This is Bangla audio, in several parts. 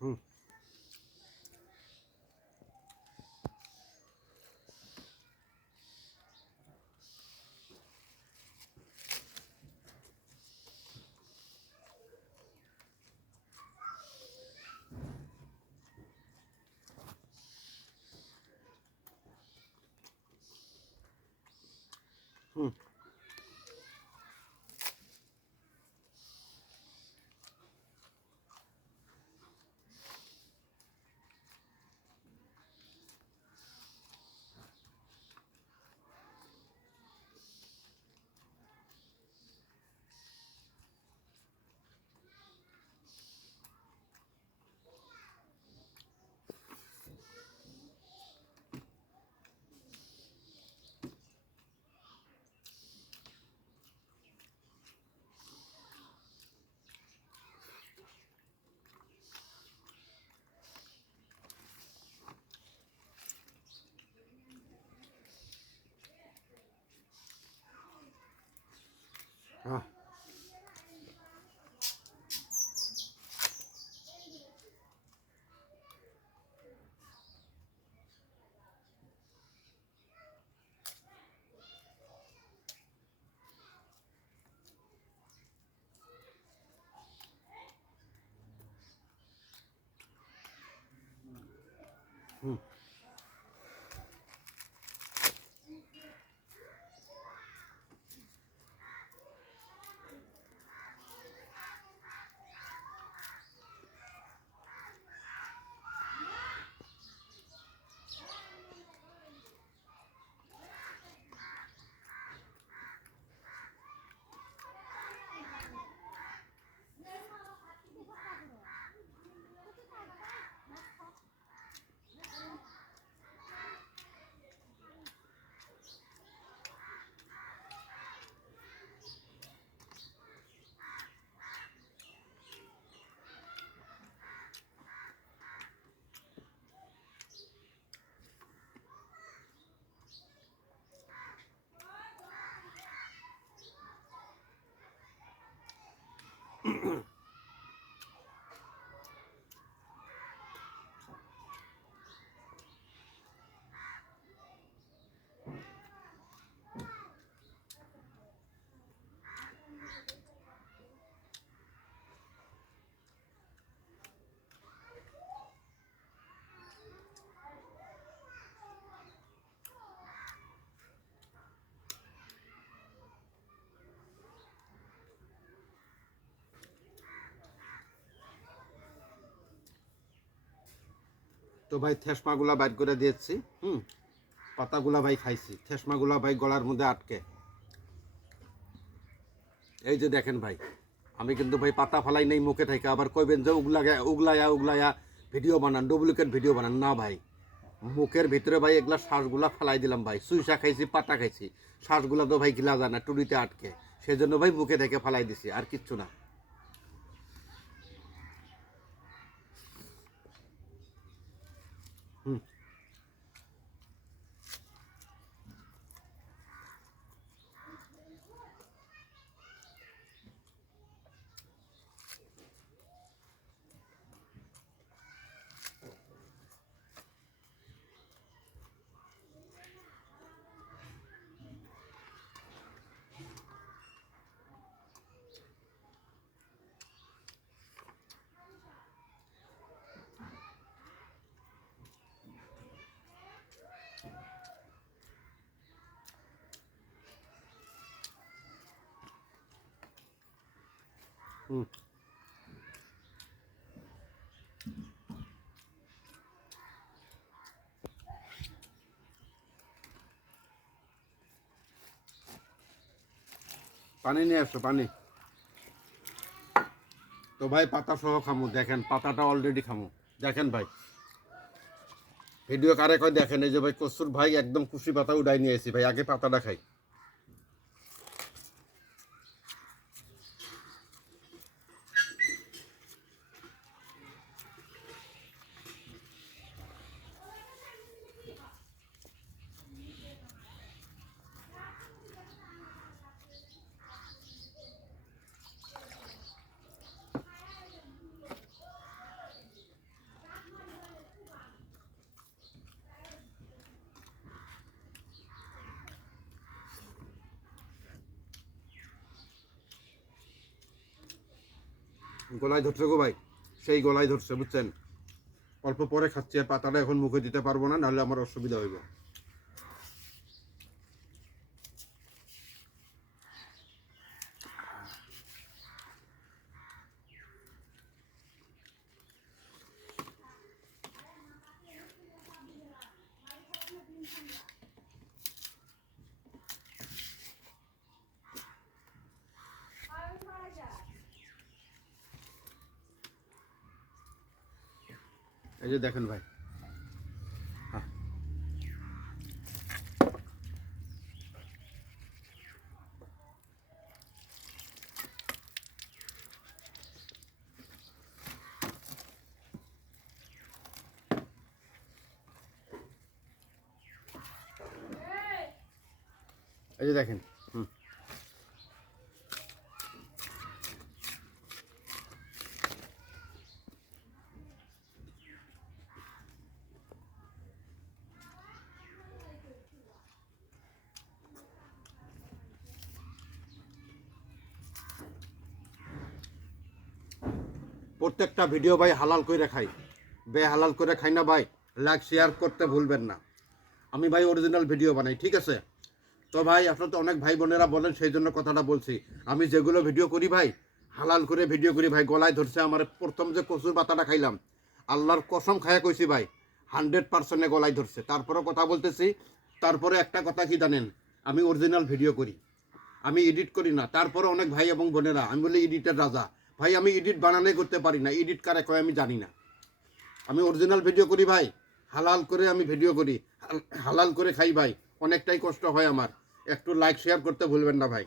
Hmm. Hmm. তো ভাই থেসমাগুলা বাইর করে দিয়েছি, হুম? পাতাগুলা ভাই খাইছি, থেসমাগুলা ভাই গলার মধ্যে আটকে। এই যে দেখেন ভাই, আমি কিন্তু ভাই পাতা ফালাই নেই মুখে থেকে, আবার কইবেন যে উগলায়া উগলায়া উগলায়া ভিডিও বানান, ডুপ্লিকেট ভিডিও বানান। না ভাই, মুখের ভিতরে ভাই এগুলা শ্বাসগুলা ফালাই দিলাম ভাই। সুইসা খাইছি পাতা খাইছি, শ্বাসগুলা তো ভাই গিলা যায় না টুরিতে আটকে। সেই জন্য ভাই মুখে থেকে ফালাই দিছি, আর কিচ্ছু না। হুম পানি নিয়ে আসো, পানি। তো ভাই পাতা সহ খামু, দেখেন, পাতাটা অলরেডি খামু। দেখেন ভাই। ভিডিও কারে কয় দেখেন, এই যে ভাই কসুর ভাই একদম খুশি পাতা উড়াই নিয়ে এসেছি ভাই, আগে পাতাটা খাই। গলায় ধরছে গো ভাই। সেই গলায় ধরছে, বুঝছেন? অল্প পরে খাচ্ছি আর পাতাটা এখন মুখে দিতে পারব না, নাহলে আমার অসুবিধা হইব। এই যে দেখেন ভাই হ্যাঁ। এই যে দেখেন হুম প্রত্যেকটা ভিডিও ভাই হালাল করে খাই। বে হালাল করে খাই না ভাই লাইক শেয়ার করতে ভুলবেন না। আমি ভাই অরিজিনাল ভিডিও বানাই, ঠিক আছে? তো ভাই আসলে তো অনেক ভাই বোনেরা বলেন, সেই জন্য কথাটা বলছি। আমি যেগুলো ভিডিও করি ভাই, হালাল করে ভিডিও করি ভাই, গলায় ধরছে আমার। প্রথম যে কচুর পাতাটা খাইলাম, আল্লাহর কসম খায়া কইছি ভাই হান্ড্রেড পার্সেন্টে গলায় ধরছে। তারপরে কথা বলতেছি, তারপরে একটা কথা কি জানেন? আমি অরিজিনাল ভিডিও করি। আমি এডিট করি না। তারপরে অনেক ভাই এবং বোনেরা, আমি বলি এডিটের রাজা। ভাই, আমি এডিট বানানে করতে পারি না। এডিট কারে কয় আমি জানি না। আমি অরিজিনাল ভিডিও করি ভাই। হালাল করে আমি ভিডিও করি। হালাল করে খাই ভাই। অনেকটাই কষ্ট হয় আমার। একটু লাইক শেয়ার করতে ভুলবেন না ভাই।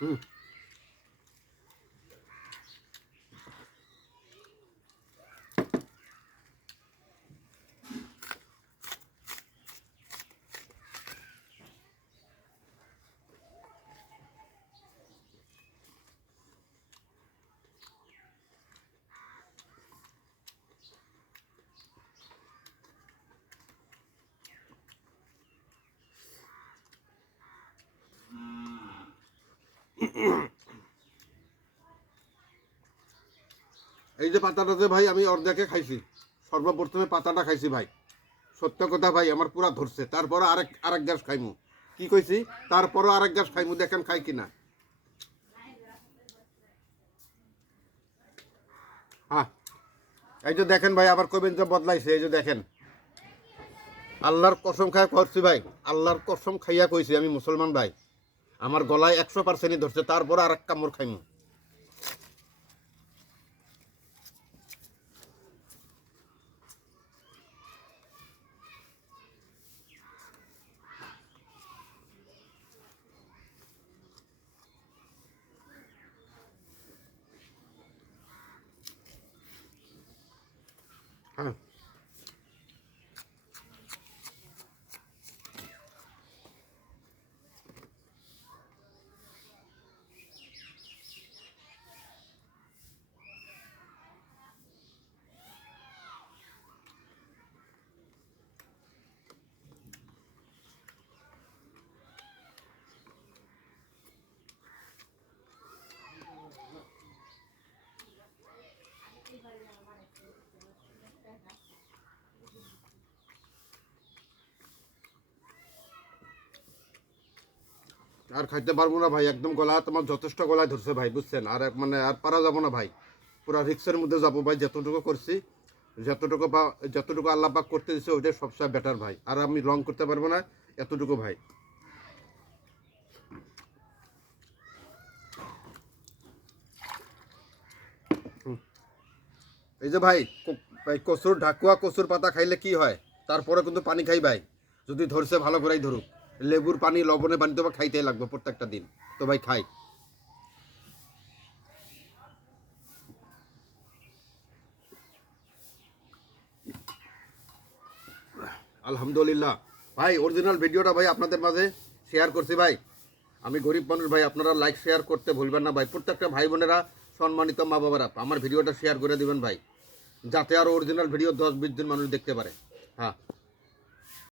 হুম। এই যে পাতাটা যে ভাই আমি অর্ধেকে খাইছি, সর্বপ্রথমে পাতাটা খাইছি ভাই। সত্য কথা ভাই, আমার পুরা ধরছে। তারপরে আরেক আরেক গ্যাস খাইমু। কি কইছি? তারপরে আরেক গ্যাস খাইমু, দেখেন খাই কিনা। এই যে দেখেন ভাই, আবার কবেন যে বদলাইছে, এই যে দেখেন। আল্লাহর কসম খাই করছি ভাই, আল্লাহর কসম খাইয়া কইছি আমি মুসলমান ভাই। আমার গলায় একশো পার্সেন্টই ধরছে তারপরে আর এক কামড় খাইমু হ্যাঁ আর খাইতে পারব না ভাই, একদম গলা তোমার যথেষ্ট গলায় ধরছে ভাই, বুঝছেন? আর মানে আর পারা যাব না ভাই। পুরা রিক্সের মধ্যে যাব ভাই, যতটুকু করছি, যতটুকু বা যতটুকু আল্লাহ পাক করতে দিচ্ছে ওইটাই সবসময় বেটার ভাই। আর আমি লং করতে পারব না, এতটুকু ভাই। এই যে ভাই ভাই, কচুর ঢাকুয়া কচুর পাতা খাইলে কি হয়? তারপরে কিন্তু পানি খাই ভাই। যদি ধরছে, ভালো করেই ধরুক। লেবুর পানি লবণে পানি তো খাইতেই লাগবে প্রত্যেকটা দিন। তো ভাই, খাই। আলহামদুলিল্লাহ। ভাই অরিজিনাল ভিডিওটা ভাই আপনাদের মাঝে শেয়ার করছি ভাই। আমি গরিব মানুষ ভাই, আপনারা লাইক শেয়ার করতে ভুলবেন না ভাই। প্রত্যেকটা ভাই বোনেরা সম্মানিত মা বাবারা আমার ভিডিওটা শেয়ার করে দিবেন ভাই। যাতে আরও অরিজিনাল ভিডিও দশ, বিশ জন মানুষ দেখতে পারে। হ্যাঁ।